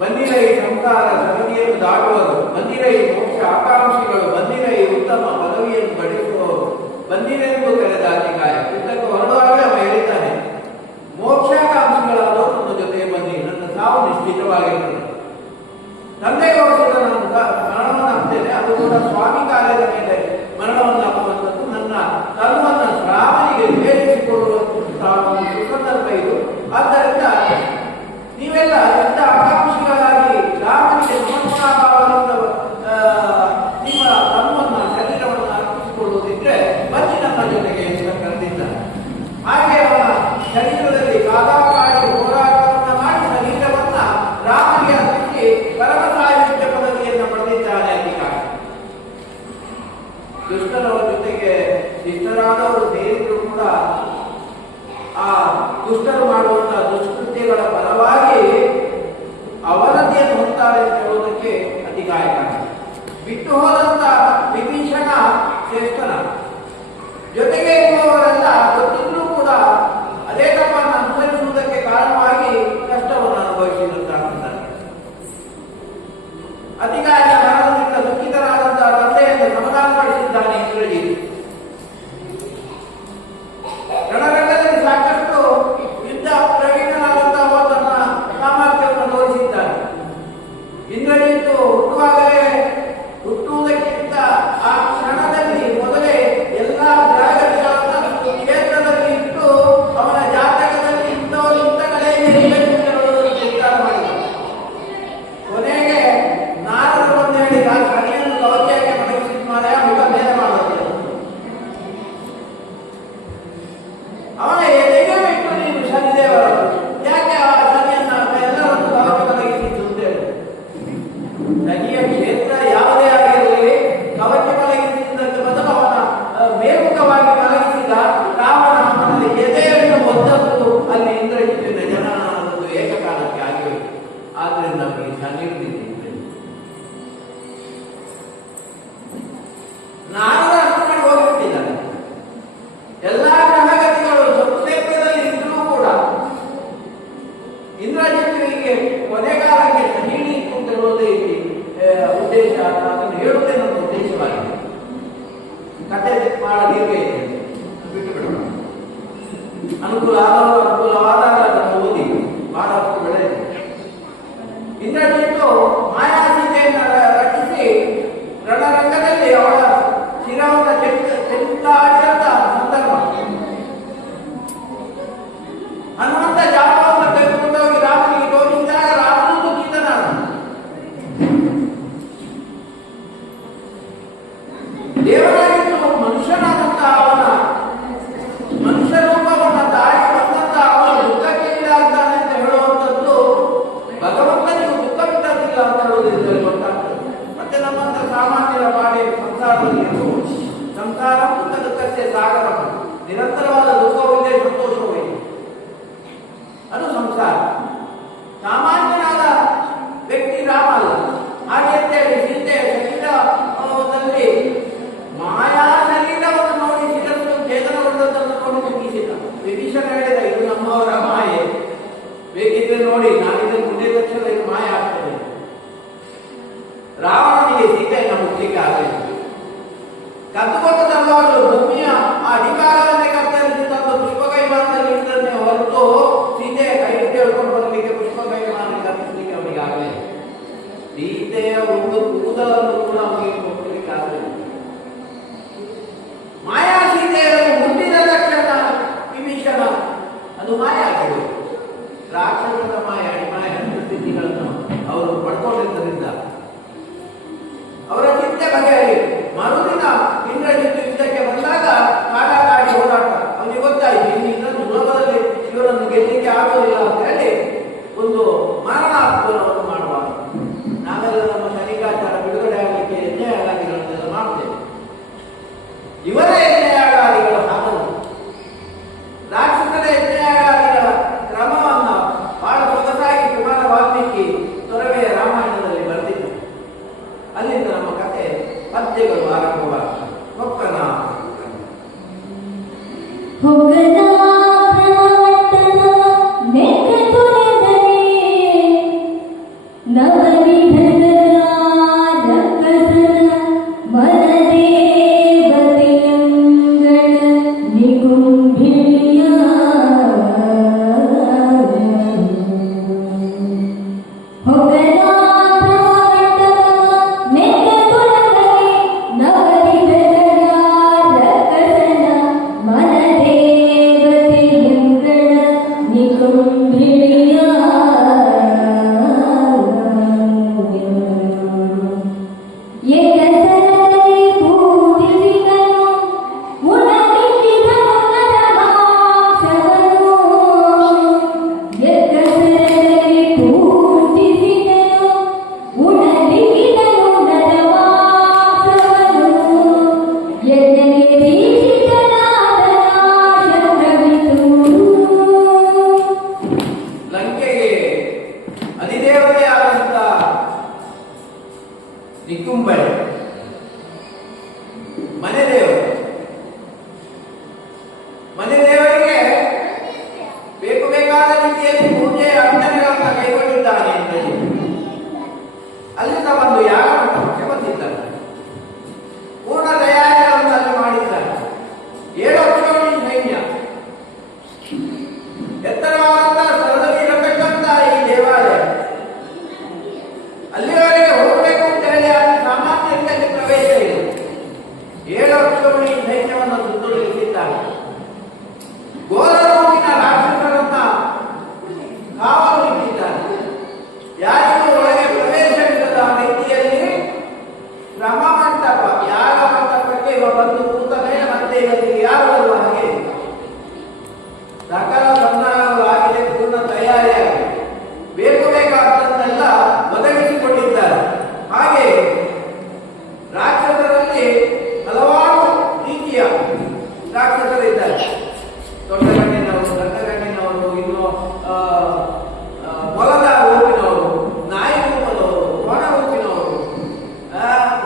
ಬಂದಿರೈ ಸಂಸಾರ ಸರದಿಯನ್ನು ದಾಟುವರು, ಬಂದಿರೈ ಮೋಕ್ಷ ಆಕಾಂಕ್ಷಿಗಳು, ಬಂದಿರೈ ಇಷ್ಟರಾದವರು ಸೇರಿದ್ರು ಕೂಡ ಆ ದುಷ್ಟರು ಮಾಡುವಂತಹ ದುಷ್ಕೃತ್ಯಗಳ ಫಲವಾಗಿ ಅವನತಿಯನ್ನು ಹೊಂತಾರೆ ಅಂತ ಹೇಳುವುದಕ್ಕೆ ಅತಿಗಾಯಕ. ಬಿಟ್ಟು ಹೋದಂತ ವಿಭೀಷಣ ಶ್ರೇಷ್ಠನ ಜೊತೆಗೆ ಇರುವವರೆಲ್ಲ ಗೊತ್ತಿದ್ರೂ ಕೂಡ ಅದೇ ತಪ್ಪನ್ನು ಅನುಸರಿಸುವುದಕ್ಕೆ ಕಾರಣವಾಗಿ ಕಷ್ಟವನ್ನು ಅನುಭವಿಸಿರುತ್ತಾರೆ. ಅತಿಗಾಯಕ ಮರಣದಿಂದ ದುಃಖಿತರಾದಂತಹ ತಂದೆಯನ್ನು ಸಮಾಧಾನಪಡಿಸಿದ್ದಾನೆ ಇಂದ್ರಜಿತ್. ರಣರಂಗದಲ್ಲಿ ಸಾಕಷ್ಟು ಯುದ್ಧ ಪ್ರವೀಣನಾದಂತಹ ತನ್ನ ಸಾಮರ್ಥ್ಯವನ್ನು ತೋರಿಸಿದ್ದಾನೆ. ಇಂದ್ರಜಿತ್ತು ಹುಟ್ಟುವುದಕ್ಕಿಂತ ಆ ಕ್ಷಣದಲ್ಲಿ ಮೊದಲೇ ಎಲ್ಲಾ ಗ್ರಹಗಳನ್ನು ಕ್ಷೇತ್ರದಲ್ಲಿ ಇಟ್ಟು ಅವನ ಜಾತಕದಲ್ಲಿ ಇಂಥವರು ಇಂಥ ಕಡೆಯಲ್ಲಿ ನಿರ್ಧಾರ ಮಾಡಿದ. ಕೊನೆಗೆ ನಾರದರು ಬಂದು ಹೇಳಿದ ಶನಿಯನ್ನು ಕವಚಕ್ಕೆ ಮಡಗಿಸಿದ ಮಾರಾಯ ಮುಖ ಬೇರೆ ಮಾಡೋದು. ಅವನ ಎದೆಗೆ ಬಿಟ್ಟು ನೀನು ಶನಿದೇವರು ಯಾಕೆ ಆ ಶನಿಯನ್ನ ಎಲ್ಲರನ್ನು ಕವಚ ಮಲಗಿಸಿದ್ದು ಅಂತೇಳಿ. ಶನಿಯ ಕ್ಷೇತ್ರ ಯಾವುದೇ ಆಗಿರಲಿ ಕವಚ ಮಲಗಿಸಿದ್ದಕ್ಕೆ ಬದಲು ಅವನ ಮೇಲ್ಮುಖವಾಗಿ ಮಲಗಿಸಿದ ರಾವಣ ಅವನ ಎದೆಯನ್ನು ಒದ್ದದ್ದು ಅಲ್ಲಿ ಇಂದ್ರಜಿತ್ತಿನ ಜನನದ್ದು ಏಕಕಾಲಕ್ಕೆ ಆಗಿವೆ. ಆದ್ದರಿಂದ ನಮಗೆ ಶನಿ ನಾರದ ಅರ್ಥ ಮಾಡಿ ಹೋಗಿಬಿಟ್ಟಿದ್ದಾನೆ. ಎಲ್ಲಾ ಗ್ರಹಗತಿಗಳು ಸ್ವಕ್ಷೇತ್ರದಲ್ಲಿ ಇದ್ರೂ ಕೂಡ ಇಂದ್ರಜಿತ್ತಿಗೆ ಕೊನೆಗಾಲಕ್ಕೆ ಶನಿ ಅಂತ ಹೇಳುವುದೇ ಇಲ್ಲಿ ಉದ್ದೇಶ. ಅದನ್ನು ಹೇಳುವುದೇ ನಮ್ಮ ಉದ್ದೇಶವಾಗಿದೆ. ಕತೆ ಮಾಡಲಿಕ್ಕೆ ಬಿಟ್ಟು ಬಿಡೋಣ. ಅನುಕೂಲವಾದಾಗ ಅದನ್ನು ಓದಿ ಬಹಳಷ್ಟು ಬೆಳೆದಿದೆ. ಇಂದ್ರಜಿತ್ತು ಮಾಯಾಸೀತೆಯನ್ನು ರಚಿಸಿ ರಣರಂಗದಲ್ಲಿ ಅವಳ ಶಿರವನ್ನು ಚೆಂದಾಡಿದಂತ ಸಂದರ್ಭ. ಹನುಮಂತ ಜಾಪವನ್ನು ತೆಗೆದುಕೊಂಡೋಗಿ ರಾಮನಿಗೆ ತೋರಿಸಿದಾಗ ರಾಮನು ದುಃಖಿತನಾದ. ದೇವರಾಗಿದ್ದು ಮನುಷ್ಯನಾದಂತಹ ಅವನ ಮನುಷ್ಯ ರೂಪವನ್ನು ದಾಟಿ ಬಂದಂತಹ ಅವನ ದುಃಖಕ್ಕೆ ಈಡಾಗ್ತಾನೆ ಅಂತ ಹೇಳುವಂಥದ್ದು ಭಗವಂತನಿಗೂ ದುಃಖ ಬಿಟ್ಟದಿಲ್ಲ ಅಂತ ಹೇಳುವುದರಿಂದ ಗೊತ್ತಾಗ್ತದೆ. ಮತ್ತೆ ನಮ್ಮಂತ ಸಾಮಾನ್ಯರ ಬಾಡಿ ಸಂಸಾರದಲ್ಲಿ ಸಂಸಾರ ದುಃಖ ದುಃಖಕ್ಕೆ ಸಾಗರ, ನಿರಂತರವಾದ ದುಃಖವೂ ಇದೆ, ಸಂತೋಷವೂ ಇದೆ. ಅದು ಸಂಸಾರ. ಸಾಮಾನ್ಯನಾದ ವ್ಯಕ್ತಿ ರಾಮ ಅಲ್ಲ. ಹಾಗೆ ಅಂತೇಳಿ ಸೀತೆಯ ಶರೀರದಲ್ಲಿ ಮಾಯಾ ಶರೀರವನ್ನು ನೋಡಿ ಶಿರಸ್ಸು ಛೇದನಗೊಂಡದ್ದನ್ನು ನೋಡಿ ಮುಗಿಸಿದ. ವಿಭೀಷಣ ಹೇಳಿದ, ಇದು ನಮ್ಮವರ ಮಾಯೆ, ಬೇಕಿದ್ರೆ ನೋಡಿ, ನಾನಿದನ್ನು ಮುಂದೆ ತಕ್ಷಣ ಇದು ಮಾಯ ಆಗ್ತದೆ. ರಾವಣನಿಗೆ ಸೀತೆಯನ್ನು ಮುಟ್ಲಿಕ್ಕೆ ಆಗಲಿಲ್ಲ. ಕತ್ತುಕೊಟ್ಟು ತರುವವರು ಭೂಮಿಯ ಆ ಅಡಿಭಾಗವನ್ನೇ ಕತ್ತರಿಸಿ ತಂದು ಪುಷ್ಪಕೈಮಾನದಲ್ಲಿ ಇದ್ದನ್ನೇ ಹೊರತು ಸೀತೆಯ ಕೈ ಕೇಳ್ಕೊಂಡು ಬರಲಿಕ್ಕೆ ಪುಷ್ಪಕೈಮಾನ ಕತ್ತಿಸಲಿಕ್ಕೆ ಅವನಿಗೆ ಆಗಲಿಲ್ಲ. ಸೀತೆಯ ಒಂದು ಕೂದಲನ್ನು ಕೂಡ ಅವನಿಗೆ ಕೊಟ್ಟಲಿಕ್ಕೆ ಆಗಲಿಲ್ಲ. ಮಾಯಾ ಸೀತೆಯನ್ನು ಮುಟ್ಟಿದ ತಕ್ಷಣ ವಿಭೀಷಣ ಅದು ಮಾಯ ಆಗಿದೆ. ರಾಕ್ಷಸದ ಮಾಯ, ಅಡಿಮಾಯ ಸ್ಥಿತಿಗಳನ್ನು ಅವರು ಪಡ್ಕೊಂಡಿದ್ದರಿಂದ ಅವರ ಚಿಂತೆ ಬಗೆಹರಿ. ಮರುದಿನ ಇಂದ್ರಜಿತ್ತು ಯುದ್ಧಕ್ಕೆ ಬಂದಾಗ ಕಾಡಾಡಿ ಹೋರಾಟ. ಅವನಿಗೆ ಗೊತ್ತಾಯಿತು ಇನ್ನೊಂದು ಸುಲಭದಲ್ಲಿ ಇವರನ್ನು ಗೆಲ್ಲಿಕ್ಕೆ ಆಗುವುದಿಲ್ಲ ಅಂತ ಹೇಳಿ ಒಂದು ಮಾರಣಾಸ್ತ್ರವನ್ನು ಮಾಡುವ. ನಾವೆಲ್ಲ ನಮ್ಮ ಶನಿಗಾಚಾರ ಬಿಡುಗಡೆ ಆಗಲಿಕ್ಕೆ ಯಜ್ಞಯಾಗಾದಿಗಳನ್ನೆಲ್ಲ ಮಾಡ್ತೇವೆ. ಇವರ ಯಜ್ಞಯಾಗಾದಿಗಳ ಸಾಧನ ರಾಕ್ಷಸರ ಯಜ್ಞಯಾಗಾದಿಗಳ ಕ್ರಮವನ್ನು ಬಹಳ ಸೊಗಸಾಗಿ ಕುಮಾರ ವಾಲ್ಮೀಕಿ ತೊರವೆಯ ರಾಮಾಯಣದಲ್ಲಿ ಬರೆದಿದ್ದಾರೆ. ಅಲ್ಲಿಂದ ನಮ್ಮ ಕಥೆ ಪದ್ಯಗಳು ಆರಂಭವಾಗ್ತದೆ. ನವರಿಧರ ರಕ್ಕಸನ ಮನದೇವತೆ ಶ್ರಮ ಮಂಟಪ ಯಾಗ ಮಂಟಪಕ್ಕೆ ಇವ ಬಂದು ಕೂತ ಮೇಲೆ ಮತ್ತೆ ಇವರಿಗೆ ಯಾರು ಬರುವ ಹಾಗೆ ಸಕಲ ಸನ್ನಾಹಗಳಾಗಿದೆ, ಪೂರ್ಣ ತಯಾರಿಯಾಗಿದೆ, ಬೇಕು ಬೇಕಾದಂತೆಲ್ಲ ಒದಗಿಸಿಕೊಂಡಿದ್ದಾರೆ. ಹಾಗೆ ರಾಕ್ಷಸರಲ್ಲಿ ಹಲವಾರು ರೀತಿಯ ರಾಕ್ಷಸರಿದ್ದಾರೆ. ದೊಡ್ಡ ಗಣ್ಣಿನವರು, ಸಣ್ಣ ಗಣ್ಣಿನವರು, ಇನ್ನು ಮೊಲದ ರೂಪಿನವರು, ನಾಯಿ ರೂಪದವರು, ಕೋಣ ರೂಪಿನವರು,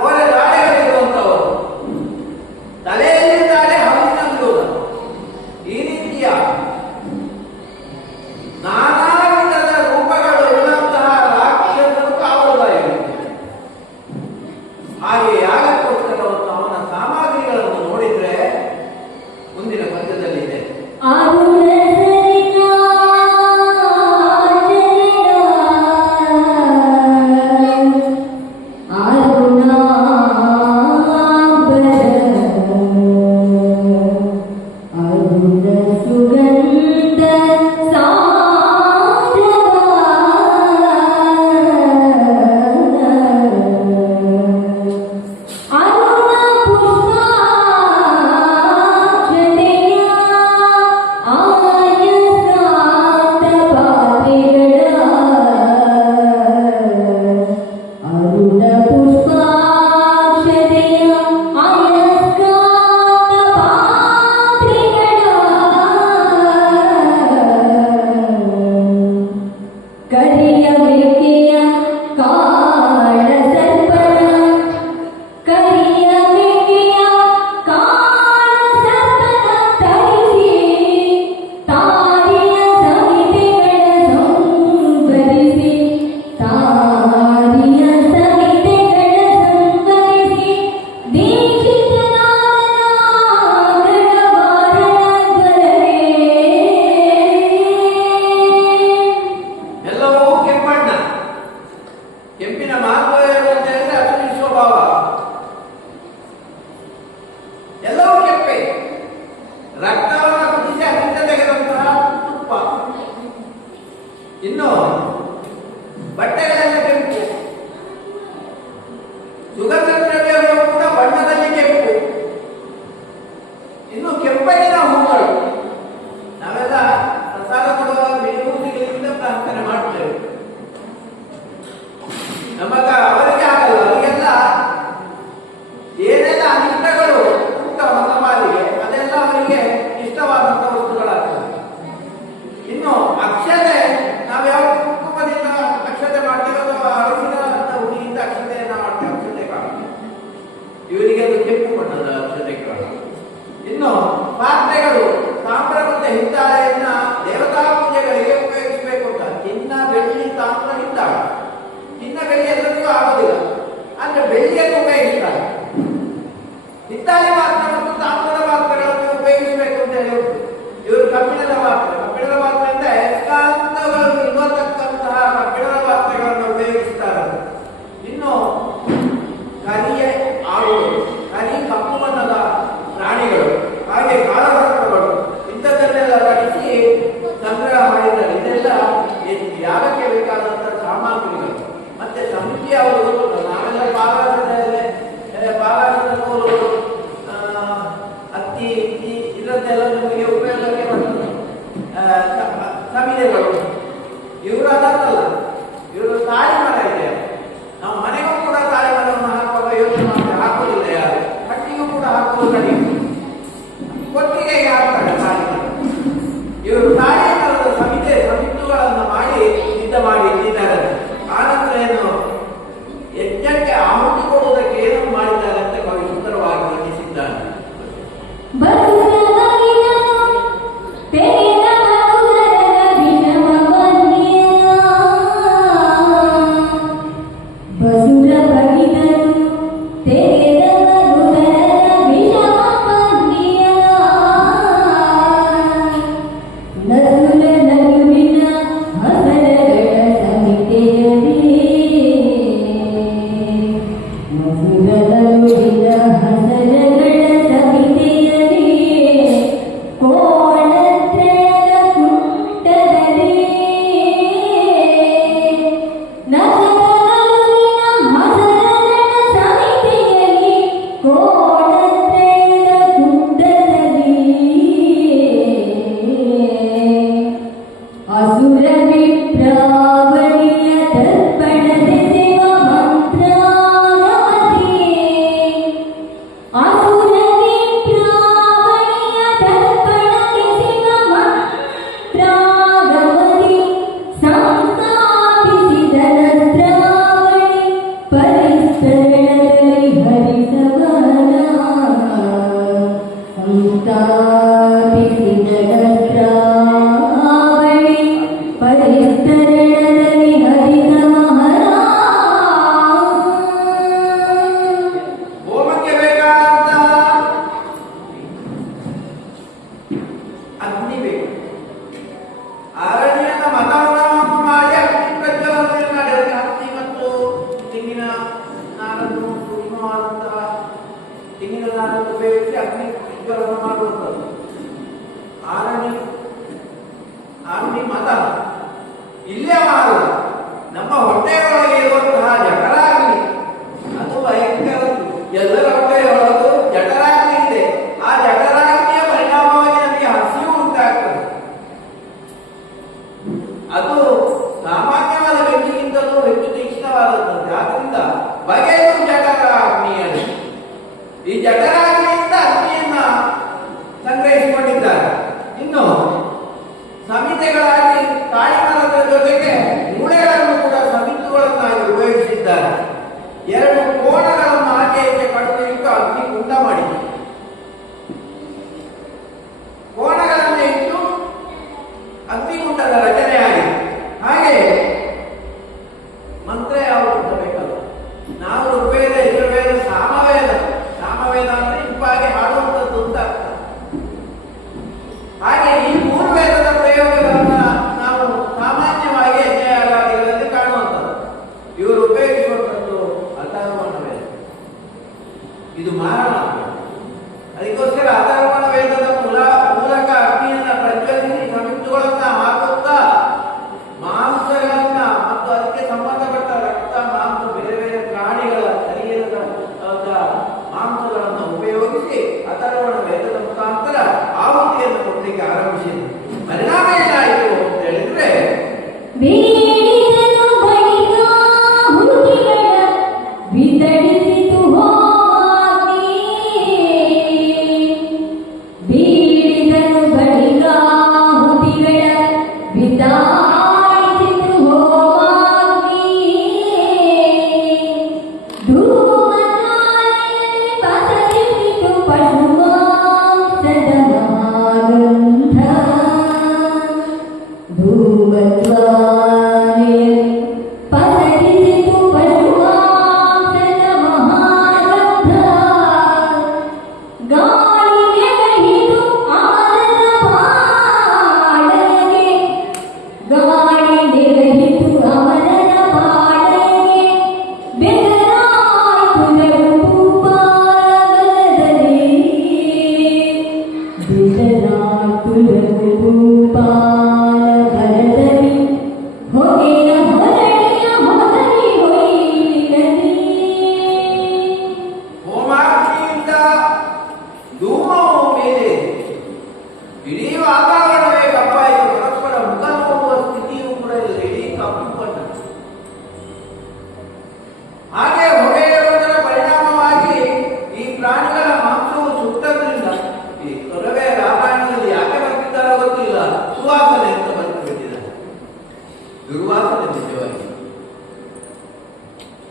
ಓರೆ ದಾಳಿಗಳಿರುವಂಥವರು, ತಲೆಯಲ್ಲಿದ್ದಾರೆ ಹಲಸಿನಲ್ಲೂ ಈ ರೀತಿಯ ನಾನಾ ವಿಧದ ರೂಪಗಳು ಇರುವಂತಹ ರಾಕ್ಷಸರು ಕಾವಲುಗಾರರು. ಹಾಗೆ ಯಾಗಕ್ಕೋಸ್ಕರ ಅವನ ಸಾಮಗ್ರಿಗಳನ್ನು ನೋಡಿದ್ರೆ ಮುಂದಿನ ಪದ್ಯದಲ್ಲಿದೆ. ಕೆಂಪಿನ ಮಹತ್ವ ಏನು ಅಂತ ಹೇಳಿದ್ರೆ ಅಶ್ವಿನಿ ಸ್ವಭಾವ. ಎಲ್ಲವೂ ಕೆಂಪೆ. ರಕ್ತವನ್ನು ಕುದಿಸಿ ಅದರಿಂದ ತೆಗೆದಂತಹ ತುಪ್ಪ. ಇನ್ನು ಬಟ್ಟೆಗಳೆಲ್ಲ ಕೆಂಪು. ಸುಗಂಧ ದ್ರವ್ಯಗಳು ಕೂಡ ಬಣ್ಣದಲ್ಲಿ ಕೆಂಪು. ಇನ್ನು ಕೆಂಪಗಿನ ಹೂಗಳು. ನಾವೆಲ್ಲ ಪ್ರಸಾದ ಕೊಡುವಾಗ ಬಿಳಿಹೂಗಳಿಂದ ಪ್ರಾರ್ಥನೆ ಮಾಡ್ತೇವೆ. ನಮಗ ಅವರಿಗೆ ಆಗಲ್ಲ, ಅವರಿಗೆಲ್ಲ ಏನೆಲ್ಲ ಅನಿಷ್ಟಗಳು ಉಂಟವ ನಮ್ಮಲ್ಲಿಗೆ ಅದೆಲ್ಲ ಅವರಿಗೆ ಇಷ್ಟವಾದಂತಹ ವಸ್ತುಗಳಾಗ್ತವೆ. ಇನ್ನು ಅಕ್ಷತೆ, ನಾವು ಯಾವ ಕುಂಕುಮದಿಂದ ಅಕ್ಷತೆ ಮಾಡ್ತೇವೆ ಅಥವಾ ಅರಸಿನ ಹುಡಿಯಿಂದ ಅಕ್ಷತೆಯನ್ನ ಮಾಡ್ತೇವೆ, ಅಕ್ಷತೆ ಕಾಲ ಇವರಿಗೆ ಅದು ಕೆಂಪು ಬಣ್ಣದ ಅಕ್ಷತೆ ಕಾಲ. ಇನ್ನು ಪಾತ್ರೆಗಳು, ತಾಮ್ರ ಮತ್ತೆ ಹಿತ್ತಾಳೆಯನ್ನ ದೇವತಾ ಪೂಜೆಗಳಿಗೆ ಉಪಯೋಗಿಸಬೇಕು ಅಂತ. ಚಿನ್ನ, ಬೆಳ್ಳಿ, ತಾಮ್ರ, ಹಿತ್ತಾಳೆ. ಚಿನ್ನ ಬೆಳ್ಳಿ ಎಲ್ಲರಿಗೂ ಆಗೋದಿಲ್ಲ, ಅಂದ್ರೆ ಬೆಳ್ಳಿಯನ್ನು ಉಪಯೋಗಿಸ್ತಾರೆ. ಹಿತ್ತಾಳೆ ಪಾತ್ರೆ ಮತ್ತು ತಾಮ್ರದ ಪಾತ್ರೆಗಳನ್ನು ಉಪಯೋಗಿಸಬೇಕು ಅಂತ ಹೇಳಿ ಇವರು ಕಬ್ಬಿಣದ ಪಾತ್ರೆ ಅಂದ್ರೆ ಅಯಸ್ಕಾಂತಗಳು ಇರತಕ್ಕಂತಹ ಕಬ್ಬಿಣದ ಪಾತ್ರೆಗಳನ್ನು ಉಪಯೋಗಿಸ್ತಾರೆ. ಇನ್ನು ಕರಿಯ ಆಡುಗಳು, ಕರಿ ಕಪ್ಪು ಬಣ್ಣದ ಪ್ರಾಣಿಗಳು, ಹಾಗೆ ಕಾಳವಸ್ತ್ರಗಳು ಇಂಥದ್ದನ್ನೆಲ್ಲ ಬಳಸಿ ಸಂಗ್ರಹ ಮಾಡಿದ್ದಾರೆ. ಇದೆಲ್ಲ ಯಾಗಕ್ಕೆ ಬೇಕಾದಂತಹ ಸಾಮಗ್ರಿಗಳು. ಮತ್ತೆ ಸಮಿತಿ ಅವರು ನಾವೆಲ್ಲ ಪಾಗಾರದ ನೂಲು, ಹತ್ತಿ, ಇದನ್ನೆಲ್ಲ ನಮಗೆ ಉಪಯೋಗಕ್ಕೆ ಬರ್ತದೆ. ಸಮಿತಿಗಳು ಇವರು ಅದಲ್ಲ, ಇವರು ತಾಳಿ ಮರ ಇದೆ. ನಾವು ಮನೆಗೂ ಕೂಡ ತಾಳಿ ಮರವನ್ನು ಹಾಕುವಾಗ ಯೋಚನೆ ಮಾಡಿ ಹಾಕೋದಿಲ್ಲ, ಯಾರು ಹಟ್ಟಿಗೂ ಕೂಡ ಹಾಕುವುದು ಕಡಿಮೆ, ಕೊಟ್ಟಿಗೆಗೆ ಹಾಕ್ತಾರೆ ತಾಳಿ ಮರ. ಇವರು ತಾಳಿ ಮರದ ಸಮಿತಿಗಳನ್ನು ಮಾಡಿ ಸಿದ್ಧ ಮಾಡಿ ಇಟ್ಟಿದ್ದಾರೆ. ಆನಂತರ ಏನು ಯಜ್ಞಕ್ಕೆ ಆಹುತಿ ಕೊಡುವುದಕ್ಕೆ ಏನು ಮಾಡಿದ್ದಾರೆ ಅಂತ ಕವಿ ಸುಂದರವಾಗಿ ವರ್ಣಿಸಿದ್ದಾನೆ. ನಗರ ವಿಜ್ಞಾನ ಉಪಯೋಗಿಸಿ ಅಗ್ನಿ ಪ್ರಜ್ವಲನ ಮಾಡುವಂಥದ್ದು. ಆರನೇ ಮತ ಇಲ್ಲೇ ಮಾರು ನಮ್ಮ ಹೊಟ್ಟೆಯೊಳಗೆ ಇರುವಂತಹ ಜಠರಾಗ್ನಿ, ಅದು ಭಯಂಕರ. ಎಲ್ಲರ ಹೊಟ್ಟೆಯೊಳಗೂ ಜಠರಾಗ್ನಿ ಇದೆ. ಆ ಜಠರಾಗ್ನಿಯ ಪರಿಣಾಮವಾಗಿ ನಮಗೆ ಹಸಿವು ಉಂಟಾಗ್ತದೆ. ಅದು ಸಾಮಾನ್ಯವಾದ ಬೆಂಕಿಗಿಂತಲೂ ಹೆಚ್ಚು ತೀಕ್ಷ್ಣವಾದದ್ದು. ಆದ್ದರಿಂದ ಬಗೆದು ಜಠರಾಗ್ನಿಯಲ್ಲಿ ಈ ಜಠರಾಗ್ನಿಯಿಂದ ಅಗ್ನಿಯನ್ನ ಸಂಗ್ರಹಿಸಿಕೊಂಡಿದ್ದಾರೆ. ಇನ್ನು ಸಮಿತಿಗಳಾಗಿ ತಾಳಿಮರದ ಜೊತೆಗೆ ಮೂಳೆಗಳನ್ನು ಕೂಡ ಸಮಿತಿಗಳನ್ನಾಗಿ ಉಪಯೋಗಿಸಿದ್ದಾರೆ. ಎರಡು ಕೋಣಗಳನ್ನು ಆಚೆಗೆ ಕಡಿದು ಅಗ್ನಿ ಕುಂಡ ಮಾಡಿ ಕೋಣಗಳನ್ನು ಇಟ್ಟು ಅಗ್ನಿಕುಂಡದ ರಚನೆಯಾಗಿದೆ. ಹಾಗೆ ಮಂತ್ರ ಯಾವುದು ಬೇಕಲ್ಲ, ನಾವು ಋಗ್ವೇದ, ಯಜುರ್ವೇದ, ಸಾಮವೇದ. ಸಾಮವೇದ ಅಂದ್ರೆ ಇಂಪಾಗಿ ಹಾಡುವಂಥದ್ದು ಅಂತ ಅರ್ಥ. ಹಾಗೆ ಈ ಮೂರು ವೇದದ ಪ್ರಯೋಗಗಳನ್ನ ನಾವು ಸಾಮಾನ್ಯವಾಗಿ ಅಧ್ಯಾಯಗಳಲ್ಲಿ ಕಾಣುವಂಥದ್ದು. ಇವರು ಉಪಯೋಗಿಸುವಂಥದ್ದು ಅಥರ್ವಣ ವೇದ. ಇದು ಮಾರಣ. ಅದಕ್ಕೋಸ್ಕರ ಅಥರ್ವಣ ವೇದದ ಮೂಲಕ ಅಗ್ನಿಯನ್ನ ಪ್ರಜ್ವಲಿಸಿ ಸಮಿತಿಗಳನ್ನ ಹಾಕುತ್ತಾ ಮಾಂಸಗಳನ್ನ ಮತ್ತು ಅದಕ್ಕೆ ಸಂಬಂಧಪಟ್ಟ ರಕ್ತ, ಮಾಂಸ, ಬೇರೆ ಬೇರೆ ಪ್ರಾಣಿಗಳ ಶರೀರದ ಮಾಂಸಗಳನ್ನು ಉಪಯೋಗಿಸಿ ಅಥರ್ವಣ ವೇದದ ಮುಖಾಂತರ ಆಹುತಿಯನ್ನು ಕೊಡಲಿಕ್ಕೆ ಆರಂಭಿಸಿದೆ. ಪರಿಣಾಮ ಏನಾಯಿತು ಅಂತ ಹೇಳಿದ್ರೆ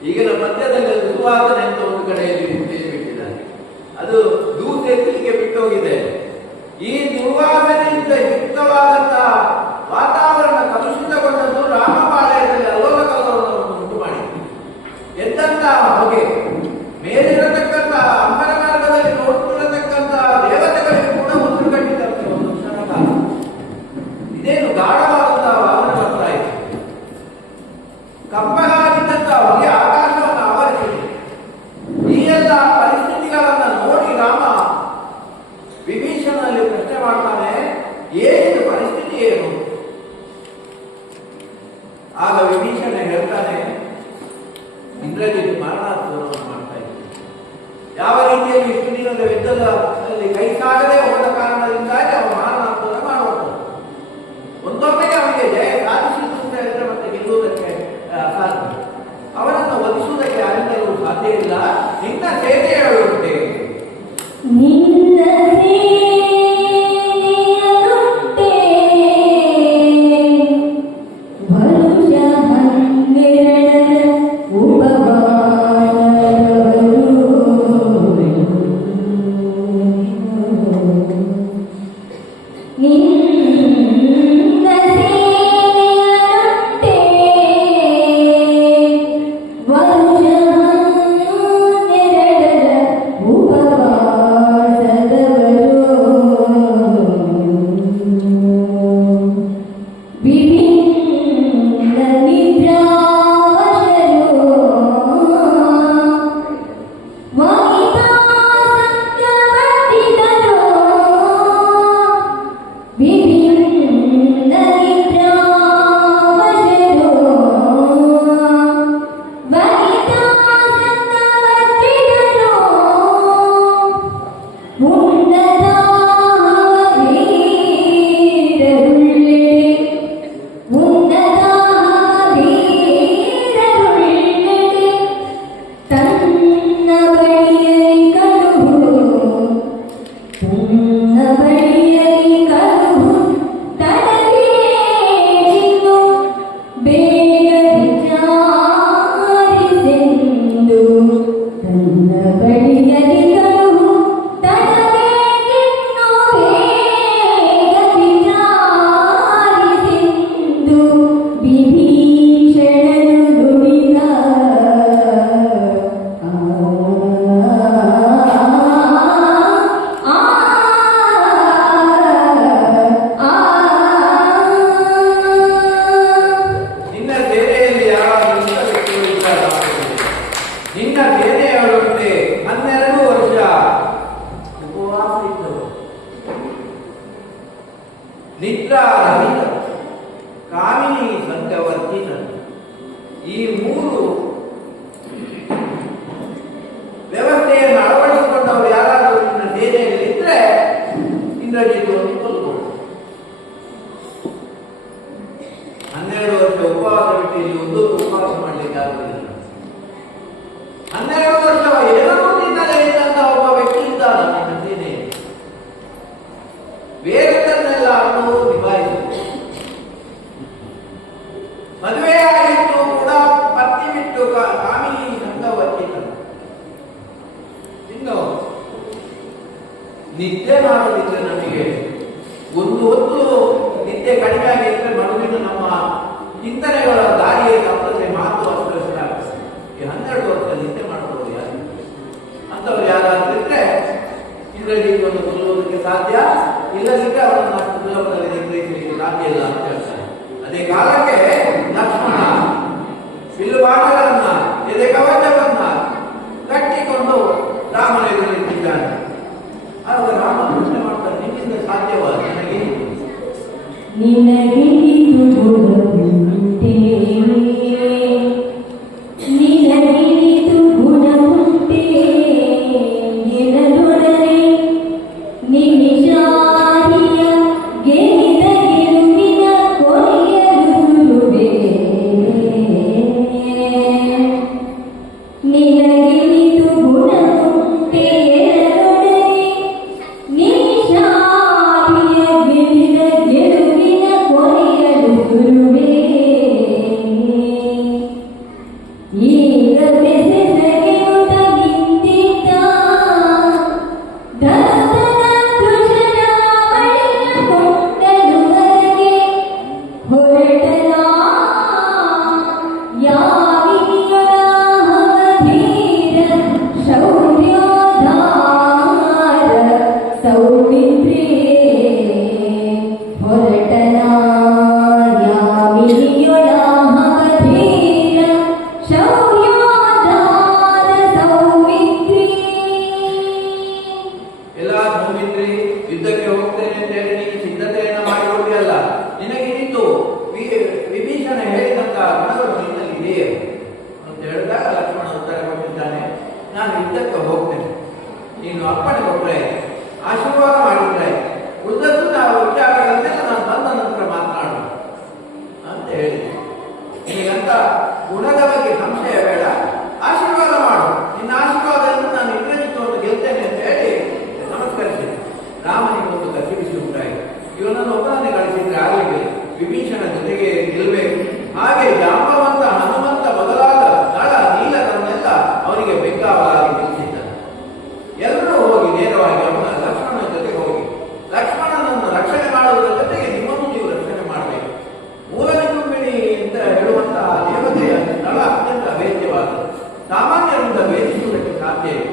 ಈಗಿನ ಮಧ್ಯದಲ್ಲಿ ಸುವಾಸನೆ ಅಂತ ಒಂದು ಕಡೆಯಲ್ಲಿ ಬಿಟ್ಟಿದ್ದಾರೆ. ಅದು ದೂರಕ್ಕೆ ಬಿಟ್ಟೋಗಿದೆ. ಈ ದುರ್ವಾಸನೆಯಿಂದ ಯುಕ್ತವಾದಂತಹ ವಾತಾವರಣ ಕಲುಷಿತಗೊಂಡದ್ದು ರಾಮಪಾಳ್ಯದಲ್ಲಿ ಅಲ್ಲೋಲ ಕಲ್ಲೋಲವನ್ನು ಉಂಟು ಮಾಡಿದೆ. ಎಂತಹ ಹೊಗೆ ಮೇಲಿರತಕ್ಕಂತಹ ಅಂಬರ ಮಾರ್ಗದಲ್ಲಿ ನೋಡುತ್ತಿರತಕ್ಕಂತಹ ದೇವತೆಗಳಿಗೂ ಕೂಡ ಉಸಿರು ಕಟ್ಟಿದಂತೆ ಒಂದು ಕ್ಷಣ ಕಾಲ. ಇದೇನು ಗಾಢವಾದಂತಹ ವಾಹನ ಬರ್ತಾ ಇದೆ. ಕಪ್ಪಗಾಗಿದ್ದಂತಹ ಹೊಗೆ ಆಕಾಶವನ್ನು ಆವರಿಸಿದೆ. ಈ ಎಲ್ಲ ಪರಿಸ್ಥಿತಿಗಳನ್ನ ನೋಡಿ ರಾಮ ವಿಭೀಷಣನಲ್ಲಿ ಪ್ರಶ್ನೆ ಮಾಡ್ತಾನೆ, ಏನು ಪರಿಸ್ಥಿತಿ ಏನು? ಆಗ ವಿಭೀಷಣ ಹೇಳ್ತಾನೆ, ಇಂದ್ರಜಿತ್ ಮಾರಣಾಸ್ತ್ರವನ್ನು ಮಾಡ್ತಾ ಇದ್ದ. ಯಾವ ರೀತಿಯಲ್ಲಿ ಇಷ್ಟು ದಿನದ ಯುದ್ಧದಲ್ಲಿ ಕೈ ಸಾಗದೆ ಹೋದ ಕಾರಣದಿಂದಾಗಿ ಅವನು ಮಾರಣಾಸ್ತ್ರ ಮಾಡುವುದು. ಒಂದೊಮ್ಮೆಗೆ ಅವನಿಗೆ ಜಯ ಸಾಧಿಸಿದ್ದು ಅಂತ ಹೇಳಿದ್ರೆ ಮತ್ತೆ ಗೆಲ್ಲುವುದಕ್ಕೆ ಅಸಾಧ್ಯ. ಅವನನ್ನು ಒಲಿಸುವುದಕ್ಕೆ ಯಾರಿಂದಲೂ ಸಾಧ್ಯ ಇಲ್ಲ. ನಿನ್ನ ಸೇವೆ ಹೇಳುತ್ತೆ, ಇನ್ನು ನಿದ್ದೆ ಮಾಡೋದಿದ್ರೆ ನಮಗೆ ಒಂದು ಹೊತ್ತು ನಿದ್ದೆ ಕಡಿಮೆ ಆಗಿದ್ರೆ ಮರುದಿನ ನಮ್ಮ ಚಿಂತನೆಗಳ ದಾರಿಯೇ ತಪ್ಪದೆ ಮಾತು ಅಸ್ಪಷ್ಟ ಆಗ್ತದೆ. ಈ 12 ವರ್ಷ ನಿದ್ದೆ ಮಾಡ್ಬೋದು ಯಾರು ಅಂತವ್ರು ಯಾರಾದ್ರಿದ್ರೆ ಇದರಲ್ಲಿ ಒಂದು ಕೊಲ್ಲುವುದಕ್ಕೆ ಸಾಧ್ಯ, ಇಲ್ಲದಿದ್ದರೆ ಅವರನ್ನು ಅಷ್ಟು ಸುಲಭದಲ್ಲಿ ನಿಗ್ರಹಿಸಲಿಕ್ಕೆ ಸಾಧ್ಯ ಇಲ್ಲ ಅಂತ ಹೇಳ್ತಾರೆ. ಅದೇ ಕಾಲಕ್ಕೆ ಲಕ್ಷ್ಮಣ ಬಿಲ್ಲು ಬಾಣಗಳನ್ನ ಎದೆ ಕವಚವನ್ನ ಕಟ್ಟಿಕೊಂಡು ರಾಮನ ಎದುರಿಟ್ಟಿದ್ದಾನೆ. ಆಗ ರಾಮ ಪ್ರಶ್ನೆ ಮಾಡ್ತಾರೆ, ನಿನ್ನಿಂದ ಸಾಧ್ಯವಾದ ನನಗೆ ಯುದ್ಧಕ್ಕೆ ಹೋಗ್ತೇನೆ ಅಂತ ಹೇಳಿ ನೀನು ಸಿದ್ಧತೆಯನ್ನ ಮಾಡಿಕೊಡ್ತೀಯಲ್ಲ, ನಿನಗಿದ್ದು ವಿಭೀಷಣ ಹೇಳಿದಂತ ಗುಣಗಳು ನಿನ್ನಲ್ಲಿ ಇದೆಯೇ ಅಂತ ಹೇಳಿದಾಗ ಲಕ್ಷ್ಮಣ ಉತ್ತರ ಕೊಟ್ಟಿದ್ದಾನೆ, ನಾನು ಯುದ್ಧಕ್ಕೆ ಹೋಗ್ತೇನೆ, ನೀನು ಅಪ್ಪಣೆ ಕೊಟ್ಟರೆ ಆಶೀರ್ವಾದ ಮಾಡಿದ್ರೆ ಉಳಿದದ್ದು ನಾವು ವಿಚಾರಗಳನ್ನೆಲ್ಲ ನಾನು ಬಂದ ನಂತರ ಮಾತನಾಡು ಅಂತ ಹೇಳಿದೆ. ನಿನಗಂತ ಗುಣದ ಬಗ್ಗೆ ಸಂಶಯ ಬೇಡ, ಆಶೀರ್ವಾದ ಮಾಡು, ನಿನ್ನ ಆಶೀರ್ವಾದದಿಂದ ನಾನು ಇಂದ್ರಜಿತ್ವವನ್ನು ಗೆಲ್ತೇನೆ ಅಂತ ಹೇಳಿ ನಮಸ್ಕರಿಸಿದೆ. ರಾಮನಿಗೆ ಒಂದು ಕಸಿ ಬಿಸಿ ಉಂಟಾಯಿತು. ಇವನನ್ನು ಒಬ್ಬನೇ ಗಳಿಸಿದ್ರೆ ಆಗಲಿಕ್ಕೆ ವಿಭೀಷಣ ಜೊತೆಗೆ ಗೆಲ್ಲಬೇಕು. ಹಾಗೆ ಜಾಂಬವಂತ, ಹನುಮಂತ ಮೊದಲಾದ ನಳ ನೀಲರನ್ನೆಲ್ಲ ಅವನಿಗೆ ಬೆಂಗಾವಲಾಗಿ ನಿಲ್ಲಿಸಿದ್ದಾನೆ. ಎಲ್ಲರೂ ಹೋಗಿ ನೇರವಾಗಿ ಅವನ ಲಕ್ಷ್ಮಣನ ಜೊತೆಗೆ ಹೋಗಿ ಲಕ್ಷ್ಮಣನನ್ನು ರಕ್ಷಣೆ ಮಾಡುವುದರ ಜೊತೆಗೆ ನಿಮ್ಮನ್ನು ನೀವು ರಕ್ಷಣೆ ಮಾಡಬೇಕು. ಮೂಲನಿಕುಂಬಿಣಿ ಅಂತ ಹೇಳುವಂತಹ ದೇವತೆಯ ನಳ ಅತ್ಯಂತ ಅಭೇದ್ಯವಾದದ್ದು, ಸಾಮಾನ್ಯರಿಂದ ಭೇದಿಸುವುದಕ್ಕೆ ಸಾಧ್ಯ ಇದೆ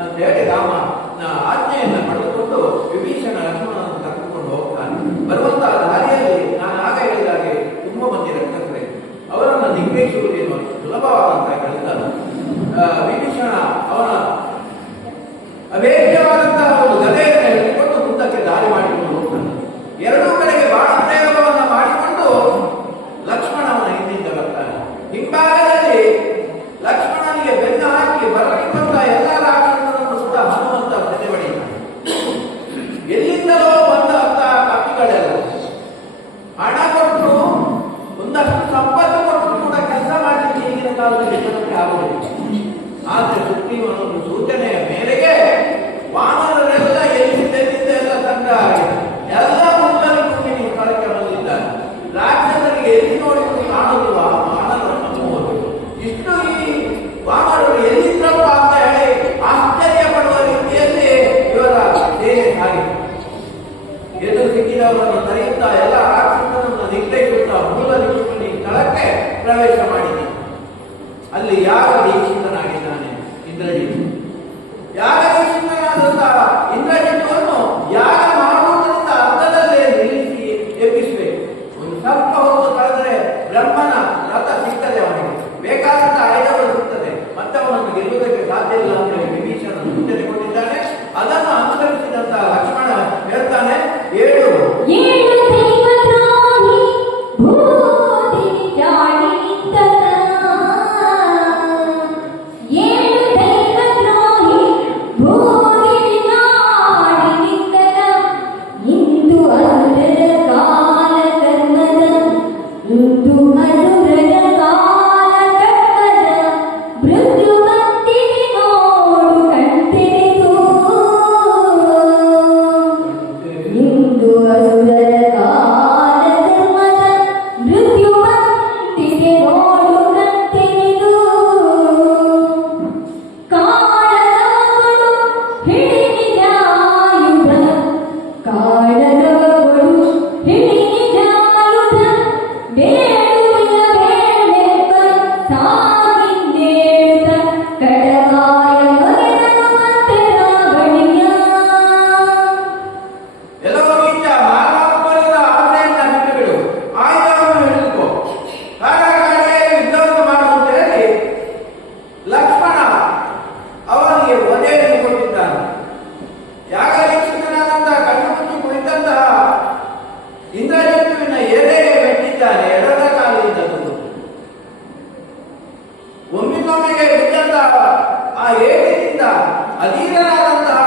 ಅಂತ ಹೇಳಿ ರಾಮನ ಆಜ್ಞೆಯನ್ನು ಪಡೆದುಕೊಂಡು ವಿಭೀಷಣ ಲಕ್ಷ್ಮಣನನ್ನು ಕರೆದುಕೊಂಡು ಹೋಗ್ತಾನೆ. ಬರುವಂತಹ ದಾರಿಯಲ್ಲಿ ನಾನು ಆಗ ಹೇಳಿದಾಗೆ ತುಂಬಾ ಮಂದಿ ರಕ್ಷಕರೇ, ಅವರನ್ನು ನಿಗ್ರಹಿಸುವುದೇನು ಸುಲಭವಾದಂತಹ ಕೆಲಸ. ವಿಭೀಷಣ ಅವನ ಅಭೇದ್ಯವಾದಂತಹ ಒಂದು ಗದೆಯನ್ನು ಹಿಡಿದುಕೊಂಡು ಮುಂದಕ್ಕೆ ದಾರಿ ಮಾಡಿಕೊಂಡು ಹೋಗ್ತಾನೆ. ಎರಡೂ ಕಡೆಗೆ ಬಾಣ ಪ್ರಯೋಗವನ್ನು ಮಾಡಿಕೊಂಡು ಲಕ್ಷ್ಮಣ ಅವನ ಹಿಂದಿಂದ ಬರ್ತಾನೆ. ಹಿಂಭಾಗದಲ್ಲಿ ಲಕ್ಷ್ಮಣನಿಗೆ ಬೆನ್ನ ಹಾಕಿ ಬರಲಿಕ್ಕಂತ ಎಲ್ಲ ರಾಕ್ಷಸರನ್ನು ಸುತ್ತ ಹನುಮಂತ ಪ್ರತಿಭಟಿಸಿದ್ದಾನೆ. ಎಲ್ಲಿಂದಲೋ ಅಧೀರನಾದಂತಹ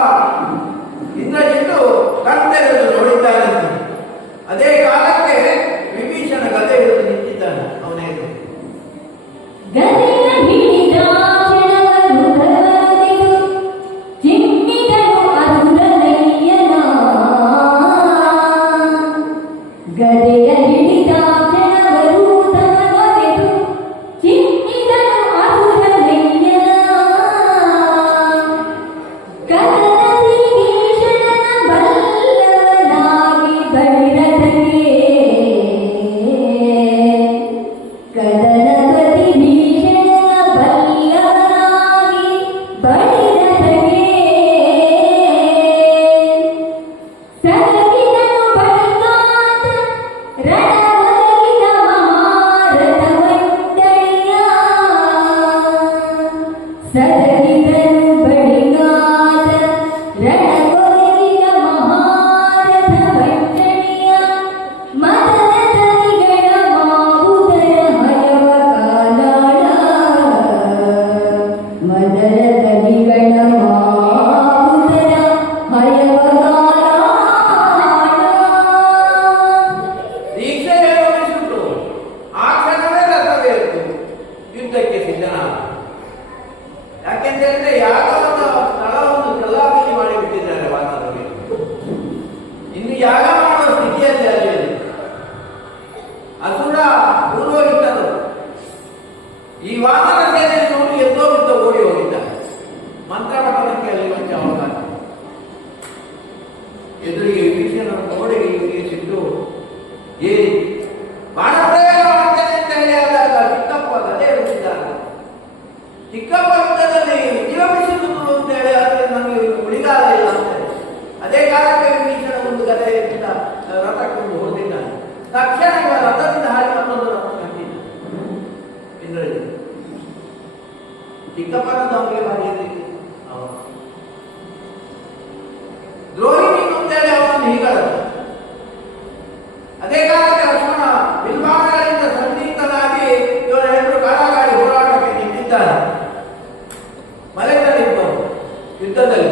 ಇಂದ್ರಜಿತ್ತು ಕಣ್ತೆರೆದು ನೋಡಿದ್ದಾನಂತೆ. ಅದೇ ಕಾಲಕ್ಕೆ ವಿಭೀಷಣ ಗದೆ ಹಿಡಿದು ನಿಂತಿದ್ದಾನೆ ಅವನೇ. ಯಾಕೆಂದ್ರೆ ಯಾಗವನ್ನು ಸ್ಥಳವನ್ನು ಕಲ್ಲಾಪಲ್ಲಿ ಮಾಡಿಬಿಟ್ಟಿದ್ದಾರೆ ವಾನರರಿಗೆ. ಇನ್ನು ಯಾಗ ಮಾಡುವ ಸ್ಥಿತಿಯಲ್ಲಿ ಅಲ್ಲಿ ಅಸುರ ಪೂರ್ವಹಿತರು ಈ ವಾನರ ಸೇನೆ ನೋಡಿ ಎದ್ದೋ ಬಿದ್ದ ಓಡಿ ಹೋಗಿದ್ದಾರೆ. ಮಂತ್ರಪಠಣಕ್ಕೆ ಅಲ್ಲಿ ಕೊಂಚ ಅವಕಾಶ. ಎದುರಿಗೆ ವಿಭೀಷಣರನ್ನು ನೋಡಿ ಇವರಿಗೆ ಸಿಟ್ಟು ಏರಿ ಬಾಣಪ್ರಯೋಗ ಮಾಡ್ತೇನೆ ಅಂತ ಹೇಳಿ ಆದಾಗ ಚಿಕ್ಕಪ್ಪ ಗದೆ ಹಿಡಿದಿದ್ದಾರೆ. ಚಿಕ್ಕಪ್ಪ ಯುದ್ಧದಲ್ಲಿ ವಿಜೃಂಭಿಸುವುದು ಅಂತ ಹೇಳಿ ಆದರೆ ನಮಗೆ ಉಳಿಗಾಲ ಇಲ್ಲ ಅಂತ. ಅದೇ ಕಾಲಕ್ಕೆ ವಿಭೀಷಣ ಒಂದು ಗದೆಯಿಂದ ರಥಕ್ಕೊಂದು ಹೊರದಿದ್ದಾನೆ. ತಕ್ಷಣ ಇವ ರಥದಿಂದ ಹಾರಿ ಮತ್ತೊಂದು ರಥ ಹಾಕಿದ್ದ ಇಂದ್ರಜಿತ್. ಚಿಕ್ಕಪ್ಪನದ್ದು ಅವನಿಗೆ ಬಾರಿಯಲ್ಲಿ ದ್ರೋಹಿಣಿ ಅಂತೇಳಿ ಅವನನ್ನು ಹೀಗಾದ. ಅದೇ ಕಾಲಕ್ಕೆ ಲಕ್ಷ್ಮಣ ಬಿಲ್ವಾಣಗಳಿಂದ ಸಂದಿಗ್ಧನಾಗಿ ಇವರ ಹೆಸರು ಕಾಲಾಗಾಡಿ ಹೋರಾಟಕ್ಕೆ ನಿಂತಿದ್ದಾರೆ. ಮಲೆತಲ್ಲಿದ್ದವರು ಯುದ್ಧದಲ್ಲಿ